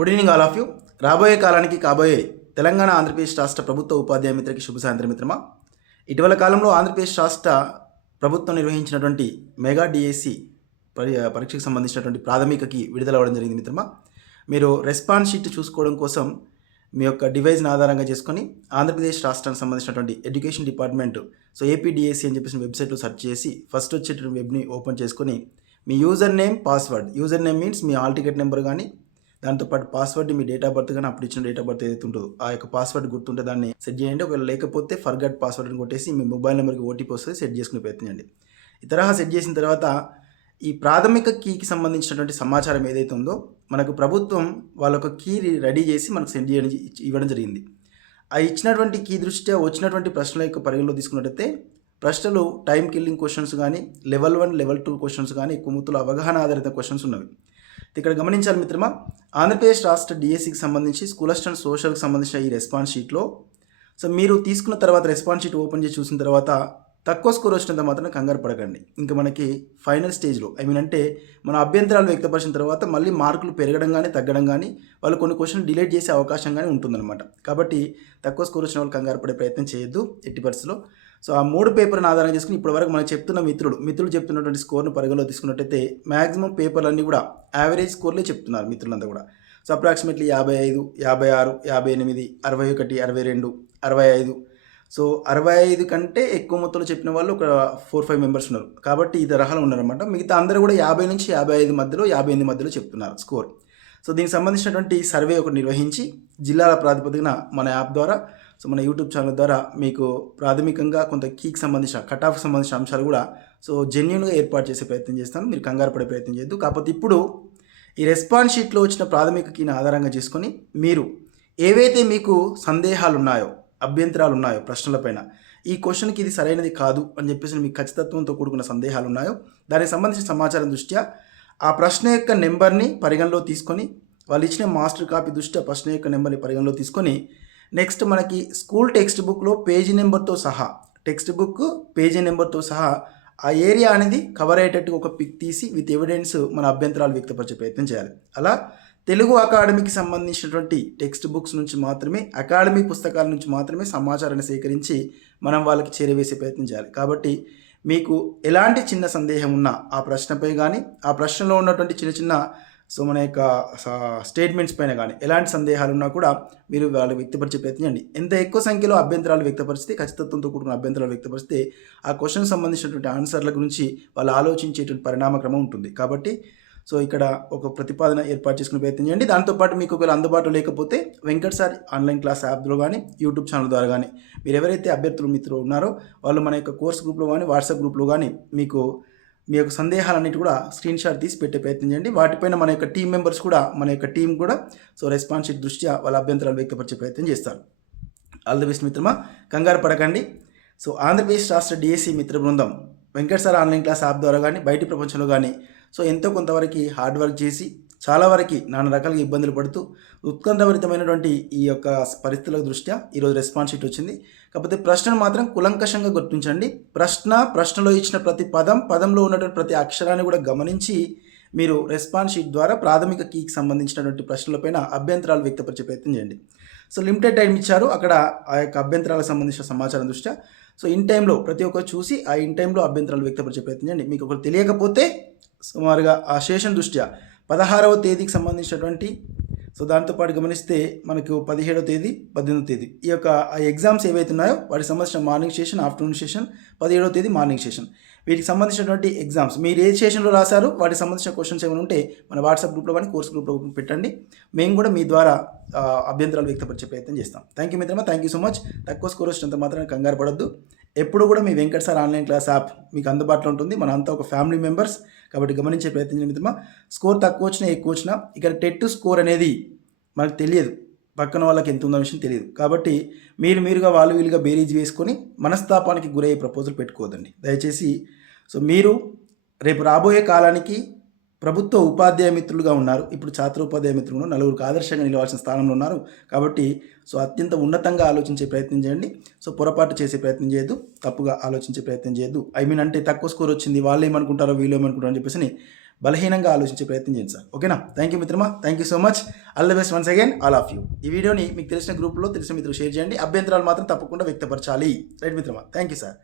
Good evening all of you రాబోయే కాలానికి కాబోయే తెలంగాణ ఆంధ్రప్రదేశ్ రాష్ట్ర ప్రభుత్వ ఉపాధ్యాయ మిత్రకి శుభ సాయంత్రం మిత్రమా? ఇటీవల కాలంలో ఆంధ్రప్రదేశ్ రాష్ట్ర ప్రభుత్వం నిర్వహించినటువంటి మెగా డిఎస్సి పరి పరీక్షకు సంబంధించినటువంటి ప్రాథమికకి విడుదల అవ్వడం జరిగింది మిత్రమా? మీరు రెస్పాన్స్ షీట్ చూసుకోవడం కోసం మీ యొక్క డివైస్ని ఆధారంగా చేసుకొని ఆంధ్రప్రదేశ్ రాష్ట్రానికి సంబంధించినటువంటి ఎడ్యుకేషన్ డిపార్ట్మెంట్ సో ఏపీడిఎస్సి అని చెప్పేసి వెబ్సైట్లో సెర్చ్ చేసి ఫస్ట్ వచ్చేటువంటి వెబ్ని ఓపెన్ చేసుకొని మీ user name password. User name means మీ ఆల్ టికెట్ నెంబర్ కానీ దాంతోపాటు పాస్వర్డ్ మీ డేట్ ఆఫ్ బర్త్ కానీ అప్పుడు ఇచ్చిన డేట్ ఆఫ్ బర్త్ ఏదైతే ఉంటుందో ఆ యొక్క పాస్వర్డ్ గుర్తుంటే దాన్ని సెట్ చేయండి. ఒకవేళ లేకపోతే ఫర్గట్ పాస్వర్డ్ని కొట్టేసి మీ మొబైల్ నెంబర్కి ఓటీపీ వస్తే సెట్ చేసుకునే ప్రయత్నించండి ఈ తరహా సెట్ చేసిన తర్వాత ఈ ప్రాథమిక కీకి సంబంధించినటువంటి సమాచారం ఏదైతే ఉందో మనకు ప్రభుత్వం వాళ్ళ ఒక కీ రెడీ చేసి మనకు సెండ్ చేయడం ఇవ్వడం జరిగింది. ఆ ఇచ్చినటువంటి కీ దృష్ట్యా వచ్చినటువంటి ప్రశ్నల యొక్క పరిగణలో తీసుకున్నట్టయితే ప్రశ్నలు టైం కిల్లింగ్ క్వశ్చన్స్ కానీ level one level two questions కానీ కుముతుల అవగాహన ఆధారిత క్వశ్చన్స్ ఉన్నవి. ఇక్కడ గమనించాలి మిత్రమా ఆంధ్రప్రదేశ్ రాష్ట్ర డిఎస్సికి సంబంధించి స్కూల్ అసిస్టెంట్ సోషల్కి సంబంధించిన ఈ రెస్పాన్స్ షీట్లో. సో మీరు తీసుకున్న తర్వాత రెస్పాన్స్ షీట్ ఓపెన్ చేసి చూసిన తర్వాత తక్కువ స్కోర్ వచ్చినంత మాత్రం కంగారు పడకండి. ఇంకా మనకి ఫైనల్ స్టేజ్లో ఐ మీన్ అంటే మన అభ్యంతరాలు వ్యక్తపరిచిన తర్వాత మళ్ళీ మార్కులు పెరగడం కానీ తగ్గడం కానీ వాళ్ళు కొన్ని క్వశ్చన్ డిలీట్ చేసే అవకాశం కానీ ఉంటుందన్నమాట. కాబట్టి తక్కువ స్కోర్ వచ్చిన వాళ్ళు కంగారు పడే ప్రయత్నం చేయొద్దు ఎట్టి పరిస్థితిలో. సో ఆ మూడు పేపర్ని ఆధారం చేసుకుని ఇప్పటివరకు మనం చెప్తున్న మిత్రుడు మిత్రులు చెప్తున్నటువంటి స్కోర్ను పరిగణలో తీసుకున్నట్టయితే మ్యాక్సిమం పేపర్లన్నీ కూడా యావరేజ్ స్కోర్లే చెప్తున్నారు మిత్రులంతా కూడా. సో అప్రాక్సిమేట్లీ యాభై ఐదు యాభై ఆరు యాభై ఎనిమిది అరవై ఒకటి అరవై రెండు అరవై ఐదు. సో అరవై ఐదు కంటే ఎక్కువ మొత్తంలో చెప్పిన వాళ్ళు ఒక ఫోర్ ఫైవ్ మెంబర్స్ ఉన్నారు. కాబట్టి ఈ తరహాలో ఉన్నారన్నమాట. మిగతా అందరూ కూడా యాభై నుంచి యాభై ఐదు మధ్యలో యాభై ఎనిమిది మధ్యలో చెప్తున్నారు స్కోర్. సో దీనికి సంబంధించినటువంటి సర్వే ఒకటి నిర్వహించి జిల్లాల ప్రాతిపదికన మన యాప్ ద్వారా సో మన యూట్యూబ్ ఛానల్ ద్వారా మీకు ప్రాథమికంగా కొంత కీకి సంబంధించిన కట్ ఆఫ్కి సంబంధించిన అంశాలు కూడా సో జెన్యున్గా ఏర్పాటు చేసే ప్రయత్నం చేస్తాను. మీరు కంగారు పడే ప్రయత్నం చేయొద్దు. కాకపోతే ఇప్పుడు ఈ రెస్పాన్స్ షీట్లో వచ్చిన ప్రాథమిక కీని ఆధారంగా చేసుకొని మీరు ఏవైతే మీకు సందేహాలు ఉన్నాయో అభ్యంతరాలు ఉన్నాయో ప్రశ్నలపైన ఈ క్వశ్చన్కి ఇది సరైనది కాదు అని చెప్పేసి మీకు ఖచ్చితత్వంతో కూడుకున్న సందేహాలు ఉన్నాయో దానికి సంబంధించిన సమాచారం దృష్ట్యా ఆ ప్రశ్న యొక్క నెంబర్ని పరిగణలో తీసుకొని వాళ్ళు ఇచ్చిన మాస్టర్ కాపీ దృష్ట్యా ప్రశ్న యొక్క నెంబర్ని పరిగణలో తీసుకొని నెక్స్ట్ మనకి స్కూల్ టెక్స్ట్ బుక్లో పేజీ నెంబర్తో సహా టెక్స్ట్ బుక్ పేజీ నెంబర్తో సహా ఆ ఏరియా అనేది కవర్ అయ్యేటట్టు ఒక పిక్ తీసి విత్ ఎవిడెన్స్ మన అభ్యంతరాలు వ్యక్తపరిచే ప్రయత్నం చేయాలి. అలా తెలుగు అకాడమీకి సంబంధించినటువంటి టెక్స్ట్ బుక్స్ నుంచి మాత్రమే అకాడమీ పుస్తకాల నుంచి మాత్రమే సమాచారాన్ని సేకరించి మనం వాళ్ళకి చేరవేసే ప్రయత్నం చేయాలి. కాబట్టి మీకు ఎలాంటి చిన్న సందేహం ఉన్నా ఆ ప్రశ్నపై కానీ ఆ ప్రశ్నలో ఉన్నటువంటి చిన్న చిన్న సో మన యొక్క స్టేట్మెంట్స్ పైన కానీ ఎలాంటి సందేహాలు ఉన్నా కూడా మీరు వాళ్ళు వ్యక్తపరిచే ప్రయత్నించండి ఎంత ఎక్కువ సంఖ్యలో అభ్యంతరాలు వ్యక్తపరిస్తే ఖచ్చితత్వంతో కూడుకున్న అభ్యంతరాలు వ్యక్తపరిస్తే ఆ క్వశ్చన్ సంబంధించినటువంటి ఆన్సర్ల గురించి వాళ్ళు ఆలోచించేటువంటి పరిణామక్రమం ఉంటుంది. కాబట్టి సో ఇక్కడ ఒక ప్రతిపాదన ఏర్పాటు చేసుకునే ప్రయత్నం చేయండి. దాంతోపాటు మీకు ఒకవేళ అందుబాటులో లేకపోతే వెంకట్ సార్ ఆన్లైన్ క్లాస్ యాప్లో కానీ యూట్యూబ్ ఛానల్ ద్వారా కానీ మీరు ఎవరైతే అభ్యర్థులు మిత్రులు ఉన్నారో వాళ్ళు మన యొక్క కోర్స్ గ్రూప్లో కానీ వాట్సాప్ గ్రూప్లో కానీ మీకు మీ యొక్క సందేహాలన్నిటి కూడా స్క్రీన్ షాట్ తీసి పెట్టే ప్రయత్నం చేయండి. వాటిపైన మన యొక్క టీం మెంబర్స్ కూడా మన యొక్క టీం కూడా సో రెస్పాన్స్ దృష్ట్యా వాళ్ళ అభ్యంతరాలు వ్యక్తపరిచే ప్రయత్నం చేస్తారు. ఆల్ ది బెస్ట్ మిత్రమా. కంగారు పడకండి. సో ఆంధ్రప్రదేశ్ రాష్ట్ర డిఎస్సి మిత్ర బృందం Venkat sir online class app ద్వారా కానీ బయటి ప్రపంచంలో కానీ. సో ఎంతో కొంతవరకు హార్డ్ వర్క్ చేసి చాలా వరకు నానా రకాలుగా ఇబ్బందులు పడుతూ ఉత్కంఠభరితమైనటువంటి ఈ యొక్క పరిస్థితుల దృష్ట్యా ఈరోజు రెస్పాన్స్ షీట్ వచ్చింది. కాకపోతే ప్రశ్నను మాత్రం కులంకషంగా గుర్తించండి. ప్రశ్న ప్రశ్నలో ఇచ్చిన ప్రతి పదం పదంలో ఉన్నటువంటి ప్రతి అక్షరాన్ని కూడా గమనించి మీరు రెస్పాన్స్ షీట్ ద్వారా ప్రాథమిక కీకి సంబంధించినటువంటి ప్రశ్నలపైన అభ్యంతరాలు వ్యక్తపరిచే ప్రయత్నం చేయండి. సో లిమిటెడ్ టైం ఇచ్చారు. అక్కడ ఆ యొక్క అభ్యంతరాలకు సంబంధించిన సమాచారం దృష్ట్యా సో ఇన్ టైంలో ప్రతి ఒక్కరు చూసి ఆ ఇన్ టైంలో అభ్యంతరాలు వ్యక్తపరిచే ప్రయత్నం చేయండి. మీకు ఒకరు తెలియకపోతే సుమారుగా ఆ శేషన్ దృష్ట్యా పదహారవ తేదీకి సంబంధించినటువంటి సో దాంతోపాటు గమనిస్తే మనకు పదిహేడో తేదీ పద్దెనిమిదో తేదీ. ఈ యొక్క ఎగ్జామ్స్ ఏవైతే ఉన్నాయో వాటికి సంబంధించిన మార్నింగ్ సెషన్ ఆఫ్టర్నూన్ సెషన్ పదిహేడో తేదీ మార్నింగ్ సెషన్. వీటికి సంబంధించినటువంటి ఎగ్జామ్స్. మీరు ఏ సెషన్లో రాశారు వాటికి సంబంధించిన క్వశ్చన్స్ ఏమైనా ఉంటే మన వాట్సాప్ గ్రూప్లో కానీ కోర్స్ గ్రూప్లో పెట్టండి. మేము కూడా మీ ద్వారా అభ్యంతరాలు వ్యక్తపరిచే ప్రయత్నం చేస్తాం. థ్యాంక్ యూ మిత్రమా థ్యాంక్ యూ సో మచ్. తక్కువ స్కోర్ వచ్చినంత మాత్రం కంగారు పడద్దు. ఎప్పుడు కూడా మీ Venkat sir online class app మీకు అందుబాటులో ఉంటుంది. మనంతా ఒక ఫ్యామిలీ మెంబర్స్. కాబట్టి గమనించే ప్రయత్నం మిత్రమా. స్కోర్ తక్కువ వచ్చినా ఎక్కువ వచ్చినా ఇక్కడ టెట్ స్కోర్ అనేది మనకు తెలియదు. పక్కన వాళ్ళకి ఎంత ఉందో విషయం తెలియదు. కాబట్టి మీరు మీరుగా వాళ్ళు వీలుగా బేరీజ్ వేసుకొని మనస్తాపానికి గురయ్యే ప్రపోజల్ పెట్టుకోవద్దండి. దయచేసి సో మీరు రేపు రాబోయే కాలానికి ప్రభుత్వ ఉపాధ్యాయ మిత్రులుగా ఉన్నారు. ఇప్పుడు ఛాత్ర ఉపాధ్యాయ మిత్రులు నలుగురికి ఆదర్శంగా నిలవాల్సిన స్థానంలో ఉన్నారు. కాబట్టి సో అత్యంత ఉన్నతంగా ఆలోచించే ప్రయత్నం చేయండి. సో పొరపాటు చేసే ప్రయత్నం చేయొద్దు. తప్పుగా ఆలోచించే ప్రయత్నం చేయొద్దు. ఐ మీన్ అంటే తక్కువ స్కోర్ వచ్చింది వాళ్ళు ఏమనుకుంటారో వీళ్ళు ఏమనుకుంటారో అని చెప్పేసి బలహీనంగా ఆలోచించే ప్రయత్నం చేయండి సార్. ఓకేనా? థ్యాంక్ యూ మిత్రమా. Thank you so much. All the best once again. All of you. ఈ వీడియోని మీకు తెలిసిన గ్రూప్లో తెలిసిన మిత్రులు షేర్ చేయండి. అభ్యంతరాలు మాత్రం తప్పకుండా వ్యక్తపరచాలి. రైట్ మిత్రమా? Thank you sir.